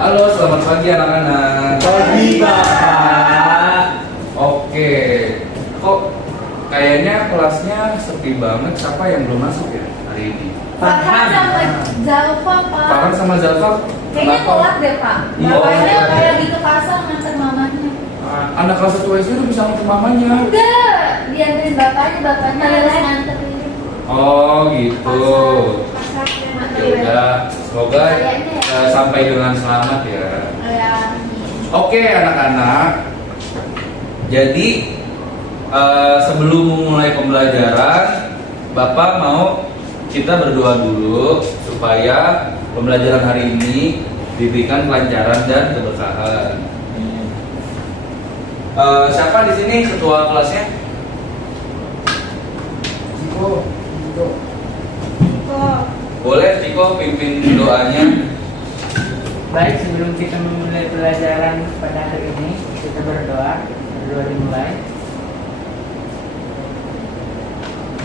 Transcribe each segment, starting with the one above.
Halo, selamat pagi anak-anak. Pagi, Bapak. Oke, kok kayaknya kelasnya sepi banget. Siapa yang belum masuk ya hari ini? Farhan sama Zalfa, Pak. Farhan sama Zalfa? Kayaknya telat deh, Pak. Iya. Bapaknya kayak di ke pasar nganter mamanya. Anak kelas 1 SD udah bisa nganter mamanya. Enggak, dianterin bapaknya harus nganterin. Oh gitu. Ya udah, semoga sampai dengan selamat ya. Oke anak-anak. Jadi sebelum memulai pembelajaran, Bapak mau kita berdoa dulu supaya pembelajaran hari ini diberikan kelancaran dan keberkahan. Siapa di sini ketua kelasnya? Ciko. Boleh Ciko pimpin doanya. Baik, sebelum kita memulai pelajaran pada hari ini, kita berdoa. Berdoa dimulai.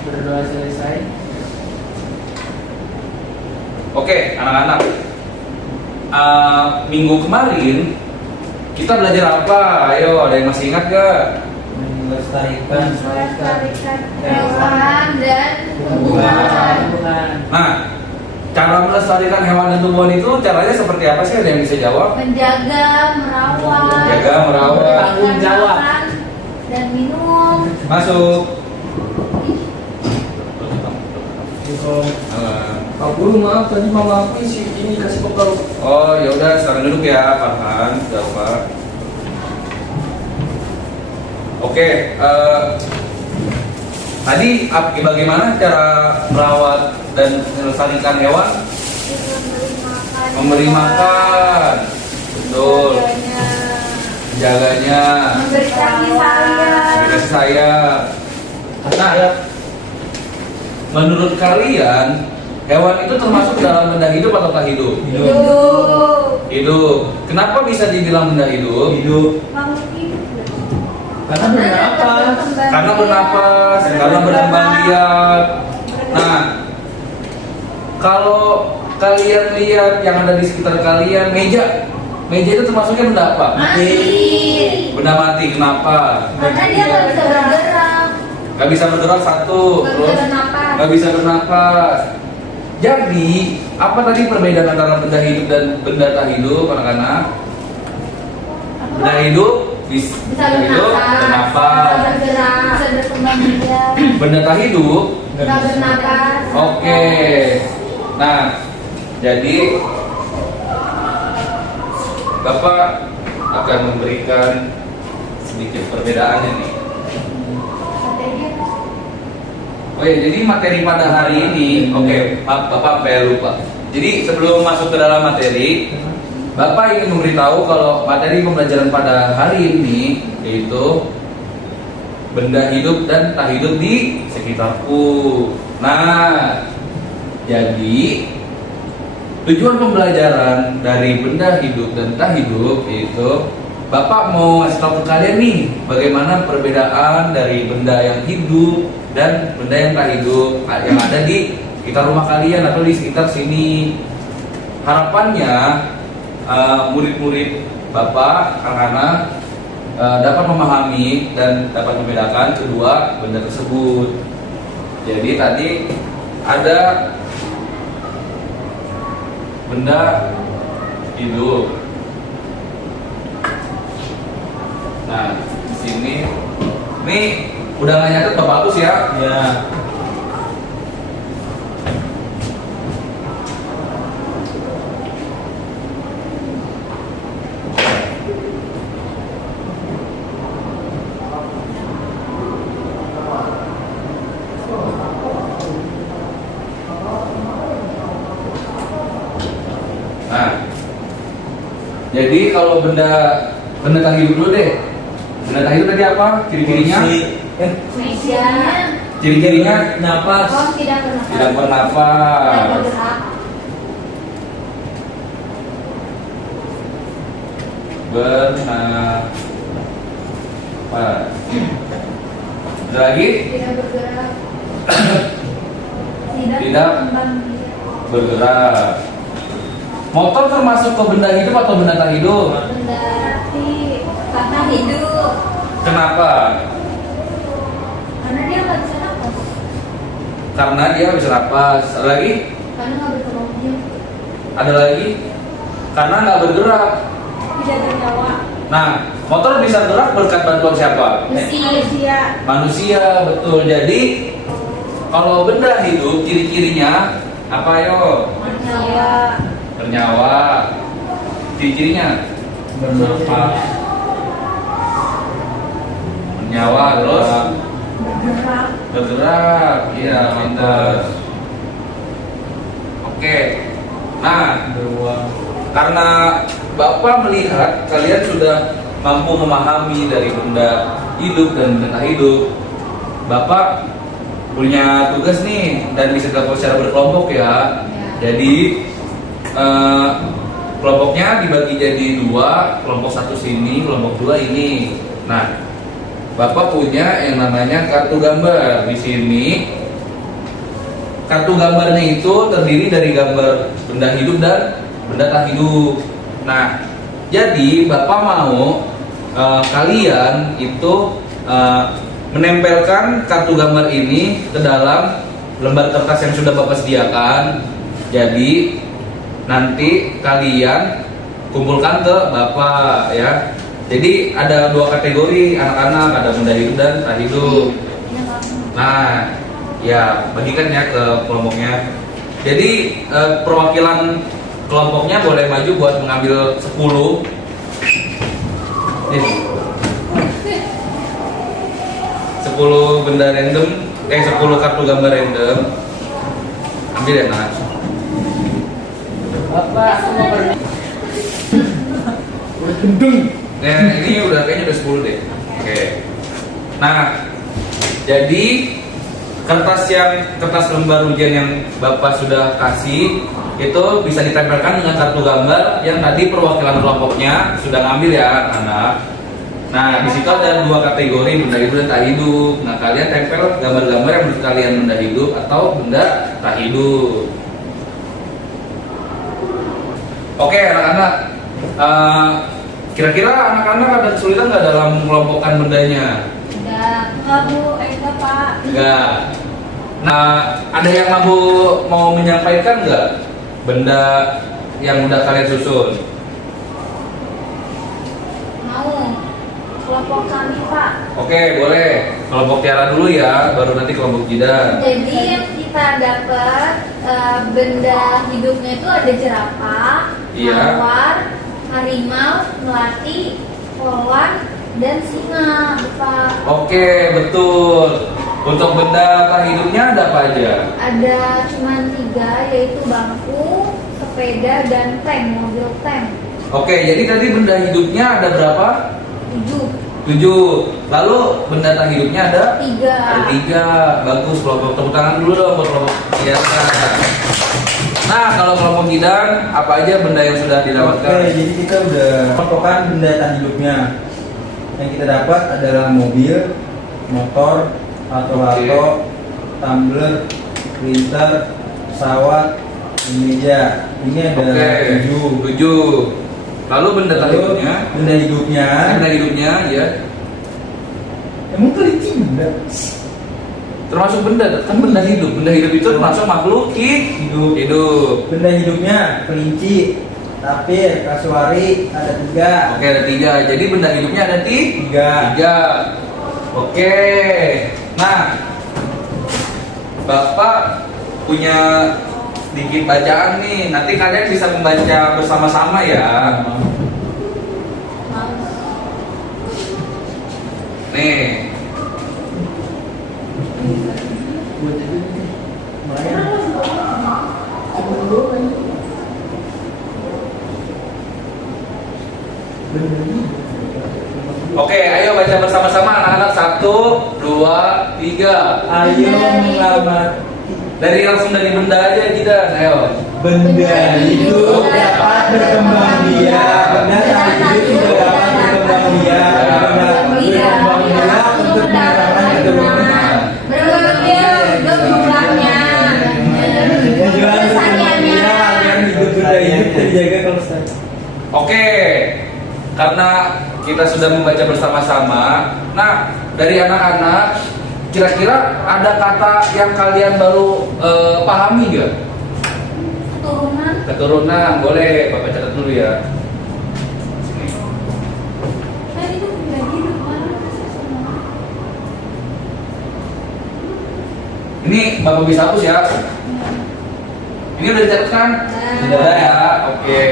Berdoa selesai. Oke anak-anak. Minggu kemarin kita belajar apa? Ayo, ada yang masih ingat gak? Melestarikan Hewan dan tumbuhan. Nah, cara melestarikan hewan dan tumbuhan itu caranya seperti apa sih? Ada yang bisa jawab? Menjaga, merawat. Menjaga, merawat. Tanggung jawab. Makan dan minum. Masuk. Pak Guru maaf tadi mama aku isi ini kasih bekal. Oh ya udah, sekarang duduk ya Farhan, Zalfa. Oke, tadi bagaimana cara merawat dan melestarikan hewan? Memberi makan, betul. Menjaganya, Memberi kasih sayang. memberi kasih sayang. Nah, menurut kalian hewan itu termasuk dalam benda hidup atau tak hidup? Hidup. Hidup. Kenapa bisa dibilang benda hidup? Makhluk hidup. Karena bernapas. Karena bernapas, karena berkembang biak. Nah, kalau kalian lihat yang ada di sekitar kalian, meja itu termasuknya benda apa? Mati. Benda mati. Kenapa? Karena dia nggak bisa bergerak. Gak bisa bergerak satu, Nggak bisa terus bernapas. gak bisa bernapas. Jadi, apa tadi perbedaan antara benda hidup dan benda tak hidup, anak-anak? Benda hidup bisa hidup, bernapas. Bisa bergerak, bisa berkembang biak. Benda tak hidup. Nggak bernapas. Oke. Nah, jadi Bapak akan memberikan sedikit perbedaannya nih. Oh ya, jadi materi pada hari ini, oke, maaf Bapak sampai lupa. Jadi sebelum masuk ke dalam materi, Bapak ingin memberitahu kalau materi pembelajaran pada hari ini yaitu benda hidup dan tak hidup di sekitarku. Nah, jadi tujuan pembelajaran dari benda hidup dan tak hidup yaitu Bapak mau ngasih tahu ke kalian nih bagaimana perbedaan dari benda yang hidup dan benda yang tak hidup yang ada di sekitar rumah kalian atau di sekitar sini. Harapannya murid-murid Bapak, anak-anak dapat memahami dan dapat membedakan kedua benda tersebut. Jadi tadi ada benda hidup. Nah, di sini nih udah nggak nyatet Bapak hapus ya. Ya. Nah, jadi kalau benda tak hidup dulu deh. Benda tak hidup tadi apa? Ciri-cirinya? Meja. Ciri-cirinya Napas. Oh, tidak bernapas. tidak Tidak bernafas. bergerak. Bernafas. Ada lagi? Tidak bergerak. Tidak berkembang biak. bergerak. Motor termasuk ke benda hidup atau benda tak hidup? Benda tapi karena hidup. Kenapa? Karena dia nggak bisa nafas. Karena dia bisa napas. Ada lagi? Karena nggak berkelompok. Ada lagi? Karena nggak bergerak. Tidak bernyawa. Nah, motor bisa gerak berkat bantuan siapa? Manusia. Manusia, betul. Jadi kalau benda hidup ciri-cirinya apa yo? Bernyawa. Bernyawa. Ciri-cirinya Bernapas. bernyawa, terus Bergerak. bergerak. Iya, pintar. Oke. Nah, Beruang. karena Bapak melihat kalian sudah mampu memahami dari benda hidup dan benda tak hidup, Bapak punya tugas nih dan bisa dilakukan secara berkelompok ya. Jadi kelompoknya dibagi jadi dua, kelompok satu sini, kelompok dua ini. Nah, Bapak punya yang namanya kartu gambar di sini. Kartu gambarnya itu terdiri dari gambar benda hidup dan benda tak hidup. Nah, jadi Bapak mau kalian itu menempelkan kartu gambar ini ke dalam lembar kertas yang sudah Bapak sediakan. Jadi nanti kalian kumpulkan ke Bapak ya. Jadi ada dua kategori anak-anak, ada benda hidup dan tak hidup. Nah, ya bagikan ya ke kelompoknya. Jadi perwakilan kelompoknya boleh maju buat mengambil 10. Ini 10 benda random, 10 kartu gambar random. Ambil ya, Nak. Bapak semua pergi. Udah gendeng. Nah, ini udah kayaknya udah 10 deh. Oke. Nah, jadi kertas lembar ujian yang Bapak sudah kasih itu bisa ditempelkan dengan kartu gambar yang tadi perwakilan kelompoknya sudah ngambil ya anak-anak. Nah, di situ ada dua kategori, benda hidup dan tak hidup. Nah, kalian tempel gambar-gambar yang menurut kalian benda hidup atau benda tak hidup. Oke, anak-anak. Kira-kira anak-anak ada kesulitan nggak dalam mengelompokkan bendanya? Enggak Bu, enggak Pak. Enggak. Nah, ada yang mau menyampaikan nggak benda yang udah kalian susun? Mau. Kelompok kami Pak. Oke, boleh. Kelompok Tiara dulu ya, baru nanti kelompok Jidan. Jadi yang kita dapat benda hidupnya itu ada jerapah, Iya. mawar, harimau, melati, polwan, dan singa, Pak. Oke, betul. Untuk benda tak hidupnya ada apa aja? Ada cuma 3, yaitu bangku, sepeda, dan tank, mobil tank. Oke, jadi tadi benda hidupnya ada berapa? 7. 7. Lalu benda tak hidupnya ada? 3. Ada 3. Bagus, kelompok tepuk tangan dulu dong buat kelompok Tiara. Nah, kalau kelompok Jidan, apa aja benda yang sudah didapatkan? Oke, jadi kita udah kelompokkan benda tak hidupnya. Yang kita dapat adalah mobil, motor, lato-lato, tumbler, printer, pesawat, meja. Ini ada 7. 7. Lalu benda tak Lalu hidupnya? benda hidupnya. Benda hidupnya ya. Emang kelinci benda? Termasuk benda, kan benda hidup. Benda hidup itu termasuk makhluk Hidup. hidup. Benda hidupnya kelinci, tapir, kasuari, ada 3. Oke, ada 3. Jadi benda hidupnya ada 3. 3. Oke. Nah, Bapak punya sedikit bacaan nih. Nanti kalian bisa membaca bersama-sama ya. Nih. Oke, ayo baca bersama-sama anak-anak. 1, 2, 3. Ayo mengamati. Langsung dari benda aja kita. Ayo. Benda hidup dapat berkembang biak. Benda tak hidup juga dapat berkembang biak. Benda berkembang biak untuk menerangkan keturunan. Berkembangnya. Tujuan berkembang biak agar hidup benda hidup terjaga Oke, karena kita sudah membaca bersama-sama. Nah, dari anak-anak, kira-kira ada kata yang kalian baru pahami nggak? Keturunan. Keturunan, boleh Bapak catat dulu ya. Tadi itu benda hidup mana? Ini Bapak bisa hapus ya. Ini udah dicatat kan? Sudah. Sudah ya, oke.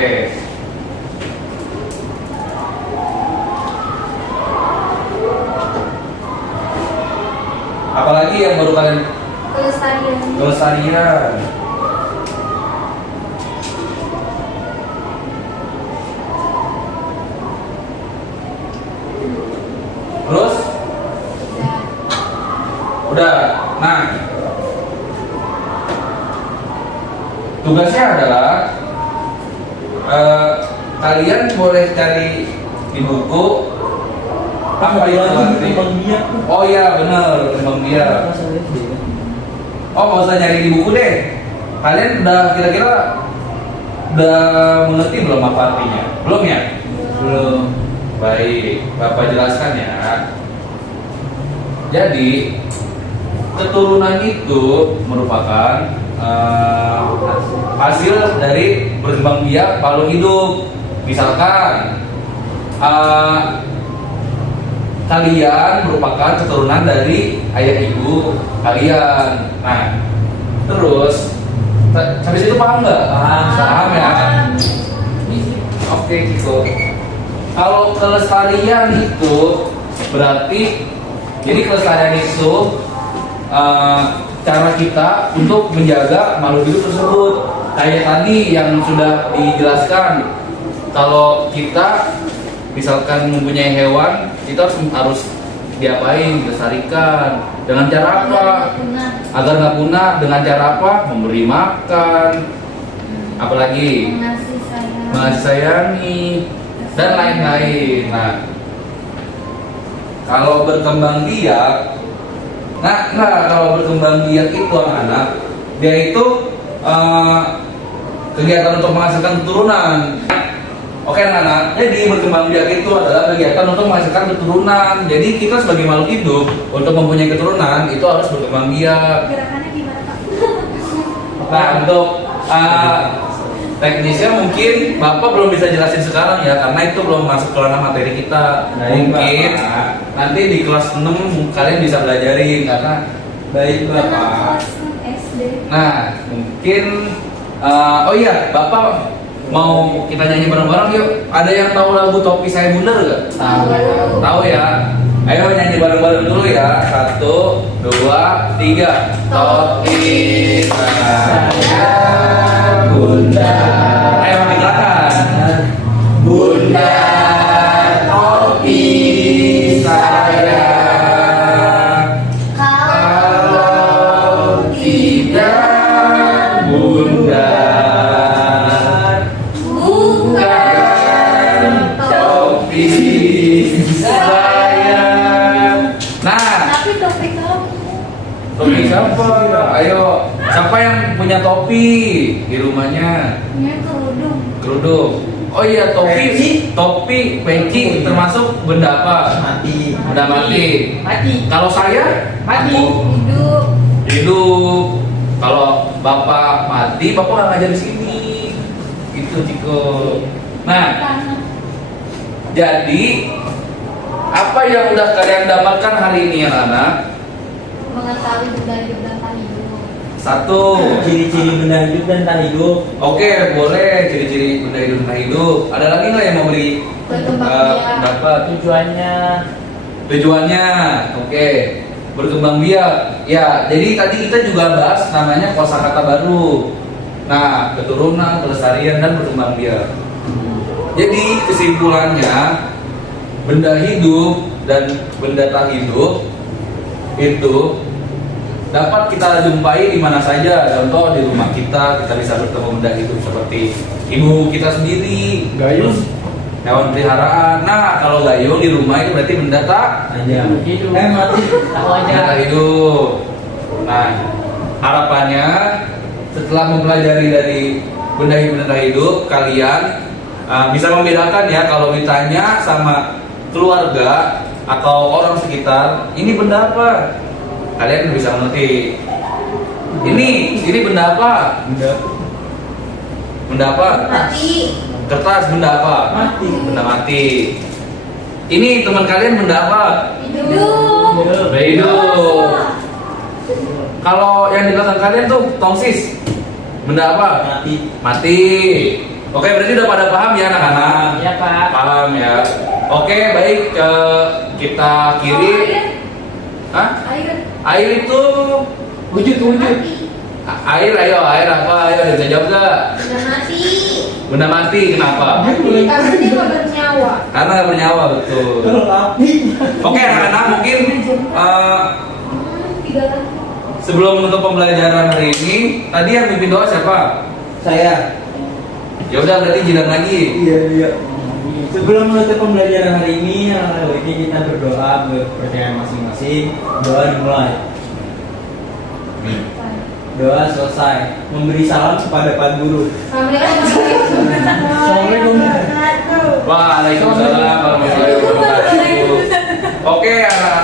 Apalagi yang baru kalian Kelestarian. kelestarian. Terus? Ya. Udah. Nah, tugasnya adalah kalian boleh cari di buku apa yang nanti. Oh iya bener, kembang biak. Oh nggak usah nyari di buku deh. Kalian udah kira-kira udah mengerti belum apa artinya? Belum ya? Belum. Baik, Bapak jelaskan ya. Jadi keturunan itu merupakan hasil dari berkembang biak makhluk hidup. Misalkan kalian merupakan keturunan dari ayah ibu kalian. Nah, terus sampai situ paham nggak? Paham ya. Oke, Kiko. Kalau kelestarian itu berarti, jadi kelestarian itu cara kita untuk menjaga makhluk hidup tersebut. Kayak tadi yang sudah dijelaskan, kalau kita misalkan mempunyai hewan, kita harus diapain? Dilestarikan. Dengan cara apa? Agar nggak punah. Dengan cara apa? Memberi makan. Apalagi? Mengasih sayang. Mengasih sayangi dan lain-lain. Nah, kalau berkembang biak, kalau berkembang biak itu anak-anak, dia itu kegiatan untuk menghasilkan keturunan. Oke anak-anak, jadi berkembang biak itu adalah kegiatan untuk menghasilkan keturunan. Jadi kita sebagai makhluk hidup untuk mempunyai keturunan itu harus berkembang biak. Gerakannya gimana Pak? Nah untuk teknisnya mungkin Bapak belum bisa jelasin sekarang ya, karena itu belum masuk ke ranah materi kita. Baik, Mungkin Bapak. nanti di kelas 6 kalian bisa belajarin karena Baik Bapak. Kelas SD. nah mungkin oh iya Bapak mau kita nyanyi bareng-bareng yuk. Ada yang tahu lagu Topi Saya Bundar gak? Tahu. Tahu ya. Ayo nyanyi bareng-bareng dulu ya. 1, 2, 3. Topi saya bundar. Ayo dikelakkan. Bundar topi saya. Kalau Tidak bundar, bukan topi saya. Nah, tapi topik kamu. topi siapa? Ayo, siapa yang punya topi di rumahnya? Ini kerudung. Kerudung. Oh iya, Peci. topi, peci termasuk benda apa? Mati. Benda mati. Mati. Kalau saya Mati. aku Hidup. hidup. Kalau Bapak mati, Bapak nggak ngajar di sini. Itu Ciko. Nah, Tanah. jadi apa yang udah kalian dapatkan hari ini anak-anak? Mengetahui budaya hidup dan tak hidup. 1. Ciri-ciri benda hidup dan tak hidup. Oke, boleh ciri-ciri benda hidup tak hidup. Ada lagi nggak yang mau beri Berkembang biak. pendapat? Tujuannya Tujuannya, oke, berkembang biak. Ya, jadi tadi kita juga bahas namanya kosakata baru. Nah, keturunan, kelestarian dan berkembang biak. Jadi kesimpulannya, benda hidup dan benda tak hidup itu dapat kita jumpai di mana saja. Contoh di rumah kita bisa bertemu benda hidup seperti ibu kita sendiri, Gayung. terus hewan peliharaan. Nah, kalau gayung di rumah itu berarti benda tak Aja. hidup. Mati. Tahu benda aja. tak hidup. Nah, harapannya setelah mempelajari dari benda hidup dan tak hidup, kalian bisa membedakan ya kalau ditanya sama keluarga atau orang sekitar, ini benda apa? Kalian bisa mengerti. Ini benda apa? Benda apa? Mati. Kertas benda apa? Mati. Benda mati. Ini teman kalian benda apa? Hidup. Benda hidup. Kalau yang di belakang kalian tuh tongsis, benda apa? Mati. Mati. Oke, berarti udah pada paham ya anak-anak? Ya Pak. Paham ya. Oke, baik, kita kiri. Hah? Air. Air itu Wujud. Mati. air, air apa? Ayo bisa jawab gak? Benda mati. Benda mati, kenapa? Karena dia nggak bernyawa. Karena nggak bernyawa, betul. Kalau api. Oke, anak-anak mungkin Tiga lagi. sebelum menutup pembelajaran hari ini, tadi yang mimpin doa siapa? Saya. Ya udah, berarti jidan lagi. Iya. Sebelum menutup pembelajaran hari ini, kita berdoa kepercayaan masing-masing. Doa dimulai. Doa selesai. Memberi salam kepada Pak Guru. Waalaikumsalam warahmatullahi wabarakatuh. Oke, anak-anak.